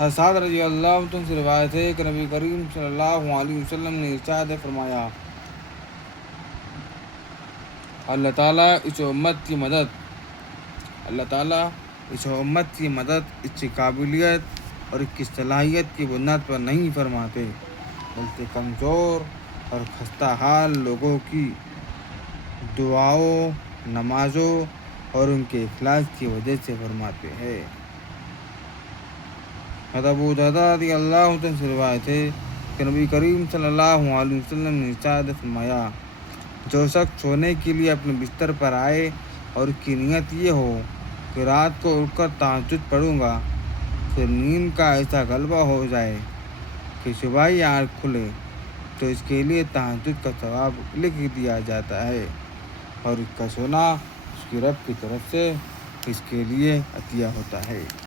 حساد رضی اللہ عنہ سے روایت ہے کہ نبی کریم صلی اللہ علیہ وسلم نے ارشاد فرمایا، اللہ تعالیٰ اس امت کی مدد اس کی قابلیت اور اس کی صلاحیت کی بنیاد پر نہیں فرماتے، بلکہ کمزور اور خستہ حال لوگوں کی دعاؤں، نمازوں اور ان کے اخلاص کی وجہ سے فرماتے ہیں۔ ابو درداء رضی اللہ عنہ سے روایت ہے کہ نبی کریم صلی اللہ علیہ وسلم نے ارشاد فرمایا، جو شخص سونے کے لیے اپنے بستر پر آئے اور اس کی نیت یہ ہو کہ رات کو اٹھ کر تہجد پڑھوں گا، پھر نیند کا ایسا غلبہ ہو جائے کہ صبح ہی آنکھ کھلے، تو اس کے لیے تہجد کا ثواب لکھ دیا جاتا ہے، اور اس کا سونا اس کی رب کی طرف سے اس کے لیے عطیہ ہوتا ہے۔